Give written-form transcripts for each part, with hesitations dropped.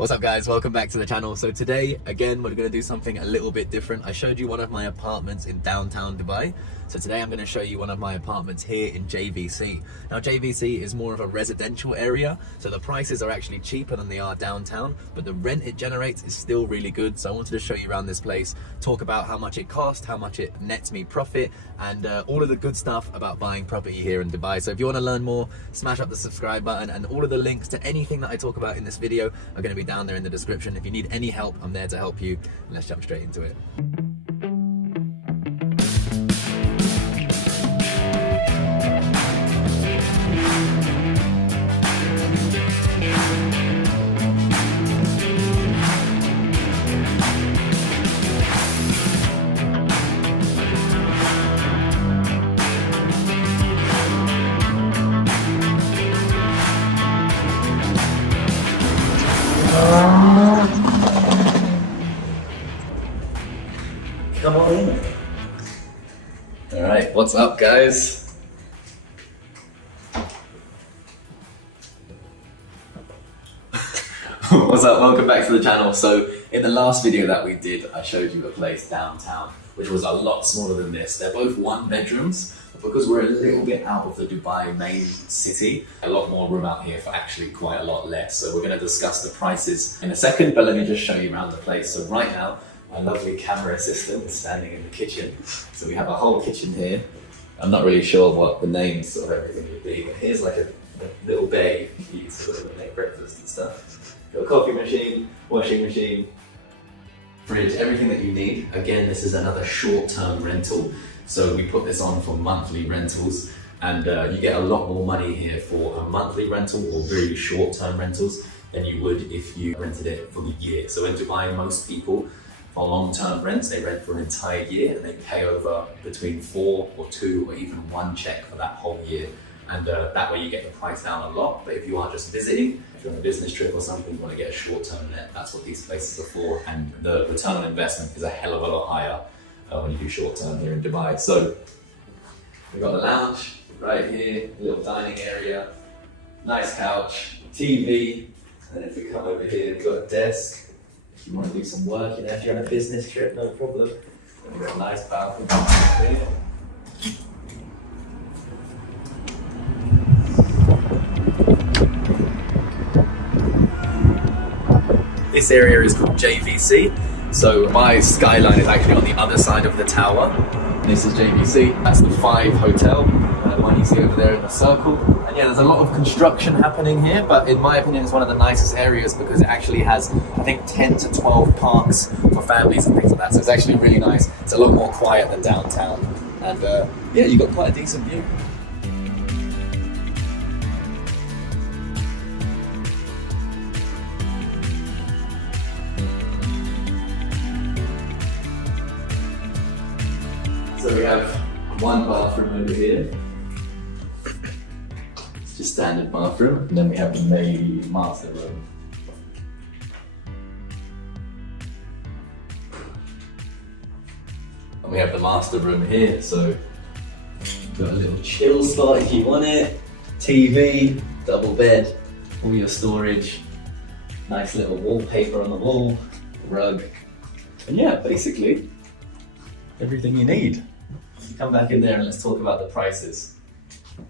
What's up guys, welcome back to the channel. So today, again, we're gonna do something a little bit different. I showed you one of my apartments in downtown Dubai. So today I'm gonna show you one of my apartments here in JVC. Now JVC is more of a residential area, so the prices are actually cheaper than they are downtown, but the rent it generates is still really good. So I wanted to show you around this place, talk about how much it costs, how much it nets me profit, and all of the good stuff about buying property here in Dubai. So if you wanna learn more, smash up the subscribe button, and all of the links to anything that I talk about in this video are gonna be down there in the description. If you need any help, I'm there to help you. Let's jump straight into it. Come on in. All right, what's up guys? What's up, welcome back to the channel. So in the last video that we did, I showed you a place downtown, which was a lot smaller than this. They're both one bedrooms, but because we're a little bit out of the Dubai main city, a lot more room out here for actually quite a lot less. So we're gonna discuss the prices in a second, but let me just show you around the place. So right now, my lovely camera assistant is standing in the kitchen. So we have a whole kitchen here. I'm not really sure what the names of everything would be, but here's like a little bay you can sort of make breakfast and stuff. Got a coffee machine, washing machine, fridge, everything that you need. Again, this is another short-term rental. So we put this on for monthly rentals, and you get a lot more money here for a monthly rental or really short-term rentals than you would if you rented it for the year. So in Dubai, most people, for long-term rents, they rent for an entire year and they pay over between 4 or 2 or even 1 check for that whole year. And that way you get the price down a lot. But if you are just visiting, if you're on a business trip or something, you want to get a short-term net, that's what these places are for. And the return on investment is a hell of a lot higher when you do short-term here in Dubai. So we've got the lounge right here, a little dining area, nice couch, TV. And then if we come over here, we've got a desk. If you want to do some work, you know, if you're on a business trip, no problem. And we've got a nice balcony there. This area is called JVC. So my skyline is actually on the other side of the tower. This is JVC, that's the 5 hotel, the one you see over there in the circle. And yeah, there's a lot of construction happening here, but in my opinion, it's one of the nicest areas because it actually has, I think, 10 to 12 parks for families and things like that. So it's actually really nice. It's a lot more quiet than downtown. And yeah, you've got quite a decent view. So we have one bathroom over here. It's just standard bathroom. And then we have the main master room. And we have the master room here. So got a little chill spot if you want it. TV, double bed, all your storage. Nice little wallpaper on the wall, rug. And yeah, basically everything you need. Come back in there and let's talk about the prices.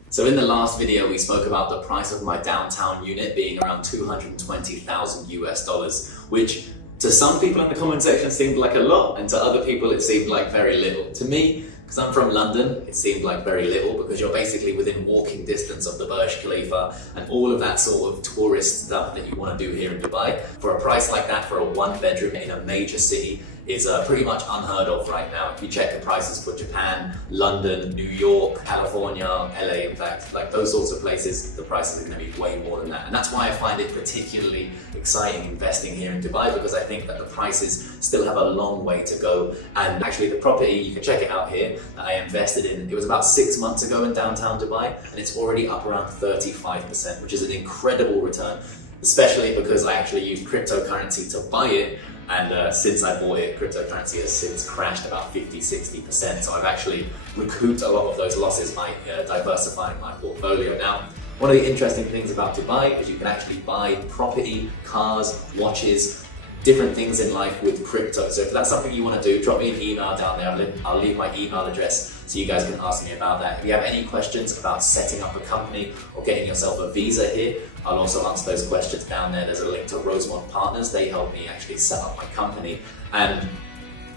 So in the last video, we spoke about the price of my downtown unit being around 220,000 US dollars, which to some people in the comment section seemed like a lot, and to other people it seemed like very little. To me, because I'm from London, it seemed like very little because you're basically within walking distance of the Burj Khalifa and all of that sort of tourist stuff that you want to do here in Dubai. For a price like that for a 1-bedroom in a major city is pretty much unheard of right now. If you check the prices for Japan, London, New York, California, LA, in fact, like those sorts of places, the prices are going to be way more than that. And that's why I find it particularly exciting investing here in Dubai, because I think that the prices still have a long way to go. And actually the property, you can check it out here, that I invested in, it was about 6 months ago in downtown Dubai, and it's already up around 35%, which is an incredible return, especially because I actually used cryptocurrency to buy it. And since I bought it, cryptocurrency has since crashed about 50–60%. So I've actually recouped a lot of those losses by diversifying my portfolio. Now, One of the interesting things about Dubai is you can actually buy property, cars, watches, different things in life with crypto. So if that's something you want to do, drop me an email down there. I'll leave my email address so you guys can ask me about that. If you have any questions about setting up a company or getting yourself a visa here, I'll also answer those questions down there. There's a link to Rosemont Partners. They helped me actually set up my company. And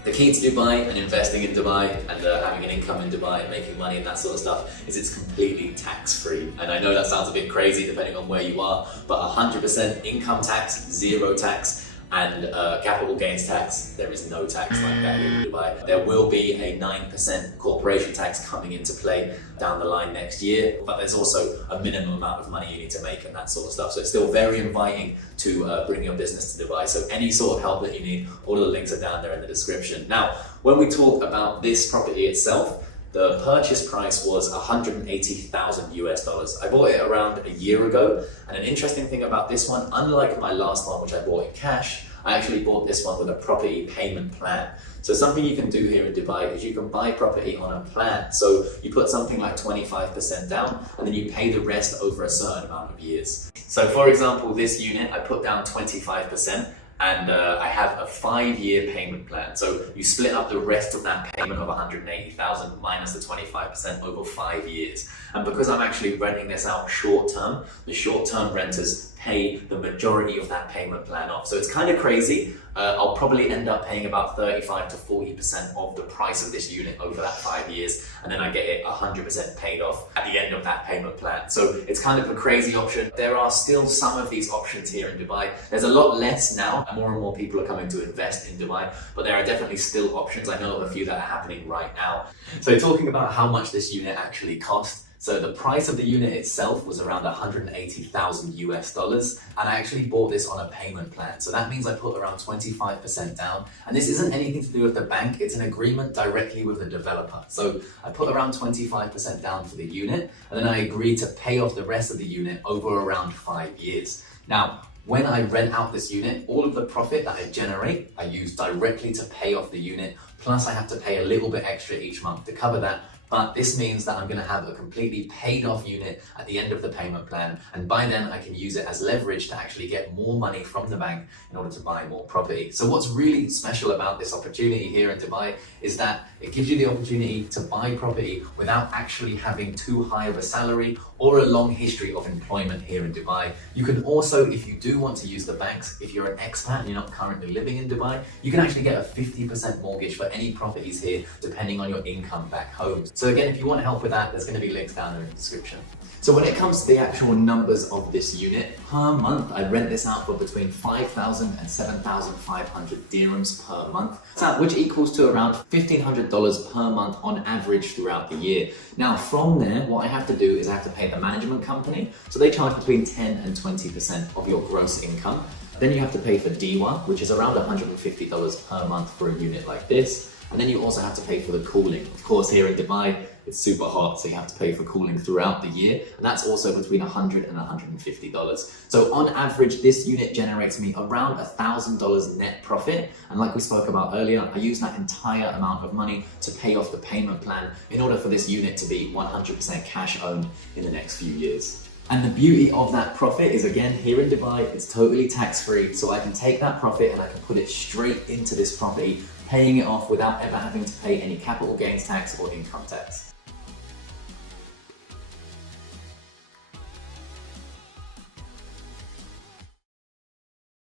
the key to Dubai and investing in Dubai and having an income in Dubai and making money and that sort of stuff is it's completely tax-free. And I know that sounds a bit crazy depending on where you are, but 100% income tax, zero tax, and capital gains tax, there is no tax like that here in Dubai. There will be a 9% corporation tax coming into play down the line next year, but there's also a minimum amount of money you need to make and that sort of stuff. So it's still very inviting to bring your business to Dubai. So any sort of help that you need, all of the links are down there in the description. Now, when we talk about this property itself, the purchase price was 180,000 US dollars. I bought it around a year ago. And an interesting thing about this one, unlike my last one, which I bought in cash, I actually bought this one with a property payment plan. So something you can do here in Dubai is you can buy property on a plan. So you put something like 25% down and then you pay the rest over a certain amount of years. So for example, this unit, I put down 25%. And I have a 5-year payment plan. So you split up the rest of that payment of 180,000 minus the 25% over 5 years. And because I'm actually renting this out short term, the short term renters pay the majority of that payment plan off. So it's kind of crazy. I'll probably end up paying about 35 to 40% of the price of this unit over that 5 years. And then I get it 100% paid off at the end of that payment plan. So it's kind of a crazy option. There are still some of these options here in Dubai. There's a lot less now. More and more people are coming to invest in Dubai, but there are definitely still options. I know of a few that are happening right now. So talking about how much this unit actually cost. So the price of the unit itself was around 180,000 US dollars, and I actually bought this on a payment plan. So that means I put around 25% down, and this isn't anything to do with the bank, it's an agreement directly with the developer. So I put around 25% down for the unit, and then I agreed to pay off the rest of the unit over around 5 years. Now, when I rent out this unit, all of the profit that I generate, I use directly to pay off the unit, plus I have to pay a little bit extra each month to cover that. But this means that I'm going to have a completely paid off unit at the end of the payment plan. And by then I can use it as leverage to actually get more money from the bank in order to buy more property. So what's really special about this opportunity here in Dubai is that it gives you the opportunity to buy property without actually having too high of a salary or a long history of employment here in Dubai. You can also, if you do want to use the banks, if you're an expat and you're not currently living in Dubai, you can actually get a 50% mortgage for any properties here, depending on your income back home. So again, if you want help with that, there's going to be links down there in the description. So when it comes to the actual numbers of this unit, per month, I rent this out for between 5,000 and 7,500 dirhams per month, which equals to around $1,500 per month on average throughout the year. Now from there, what I have to do is I have to pay the management company. So they charge between 10 and 20% of your gross income. Then you have to pay for DEWA, which is around $150 per month for a unit like this. And then you also have to pay for the cooling. Of course, here in Dubai, it's super hot, so you have to pay for cooling throughout the year. And that's also between $100 and $150. So on average, this unit generates me around $1,000 net profit. And like we spoke about earlier, I use that entire amount of money to pay off the payment plan in order for this unit to be 100% cash owned in the next few years. And the beauty of that profit is, again, here in Dubai, it's totally tax-free. So I can take that profit and I can put it straight into this property, paying it off without ever having to pay any capital gains tax or income tax.